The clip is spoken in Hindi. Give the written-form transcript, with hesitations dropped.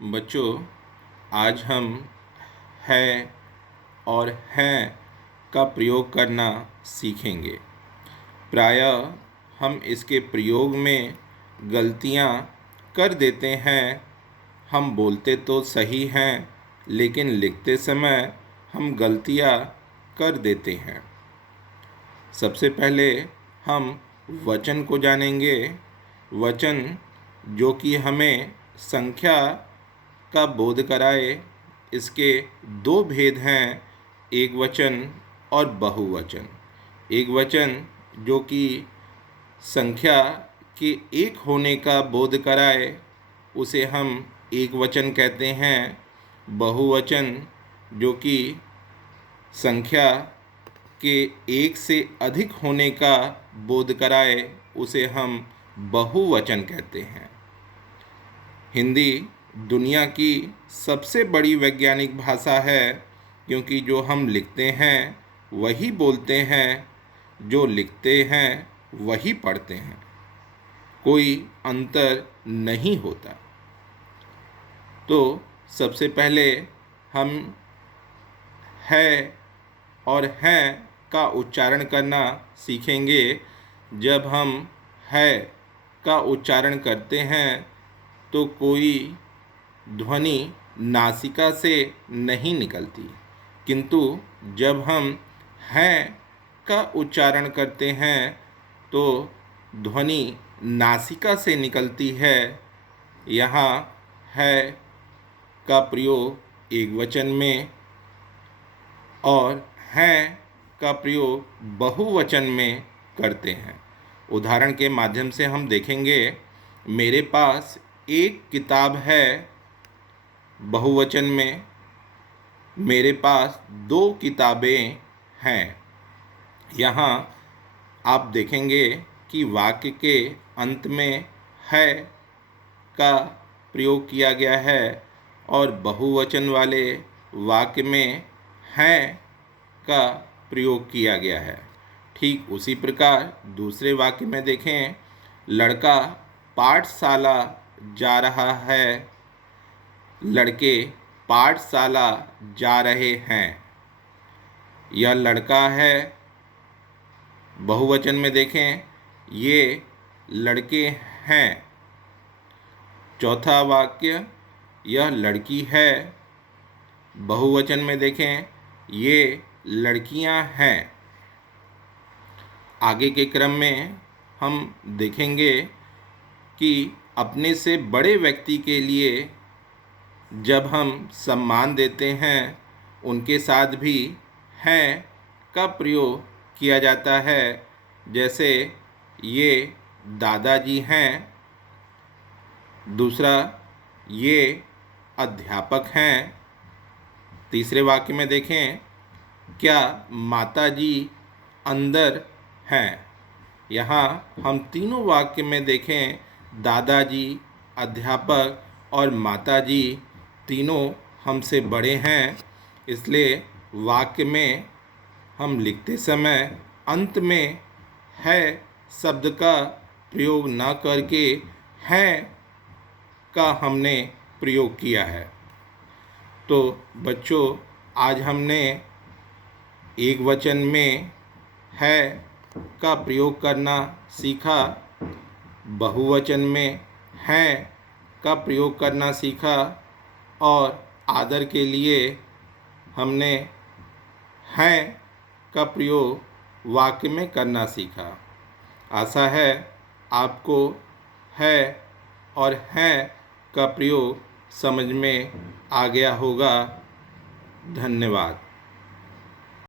बच्चों, आज हम है और हैं का प्रयोग करना सीखेंगे। प्रायः हम इसके प्रयोग में गलतियां कर देते हैं। हम बोलते तो सही हैं, लेकिन लिखते समय हम गलतियां कर देते हैं। सबसे पहले हम वचन को जानेंगे। वचन जो कि हमें संख्या का बोध कराए। इसके दो भेद हैं, एकवचन और बहुवचन। एकवचन जो कि संख्या के एक होने का बोध कराए, उसे हम एकवचन कहते हैं। बहुवचन जो कि संख्या के एक से अधिक होने का बोध कराए, उसे हम बहुवचन कहते हैं। हिंदी दुनिया की सबसे बड़ी वैज्ञानिक भाषा है, क्योंकि जो हम लिखते हैं वही बोलते हैं, जो लिखते हैं वही पढ़ते हैं। कोई अंतर नहीं होता। तो सबसे पहले हम है और हैं का उच्चारण करना सीखेंगे। जब हम है का उच्चारण करते हैं तो कोई ध्वनि नासिका से नहीं निकलती, किंतु जब हम हैं का उच्चारण करते हैं तो ध्वनि नासिका से निकलती है। यहाँ है का प्रयोग एकवचन में और हैं का प्रयोग बहुवचन में करते हैं। उदाहरण के माध्यम से हम देखेंगे। मेरे पास एक किताब है, बहुवचन में। मेरे पास दो किताबें हैं। यहाँ आप देखेंगे कि वाक्य के अंत में है का प्रयोग किया गया है और बहुवचन वाले वाक्य में हैं का प्रयोग किया गया है। ठीक उसी प्रकार दूसरे वाक्य में देखें। लड़का पाठशाला जा रहा है। लड़के पाठशाला जा रहे हैं। यह लड़का है। बहुवचन में देखें, ये लड़के हैं। चौथा वाक्य, यह लड़की है। बहुवचन में देखें, ये लड़कियां हैं। आगे के क्रम में हम देखेंगे कि अपने से बड़े व्यक्ति के लिए जब हम सम्मान देते हैं, उनके साथ भी हैं का प्रयोग किया जाता है। जैसे ये दादाजी हैं। दूसरा, ये अध्यापक हैं। तीसरे वाक्य में देखें, क्या माताजी अंदर हैं। यहाँ हम तीनों वाक्य में देखें, दादाजी, अध्यापक और माताजी तीनों हमसे बड़े हैं। इसलिए वाक्य में हम लिखते समय अंत में है शब्द का प्रयोग न करके हैं का हमने प्रयोग किया है। तो बच्चों, आज हमने एकवचन में है का प्रयोग करना सीखा, बहुवचन में हैं का प्रयोग करना सीखा और आदर के लिए हमने हैं का प्रयोग वाक्य में करना सीखा। आशा है आपको है और हैं का प्रयोग समझ में आ गया होगा। धन्यवाद।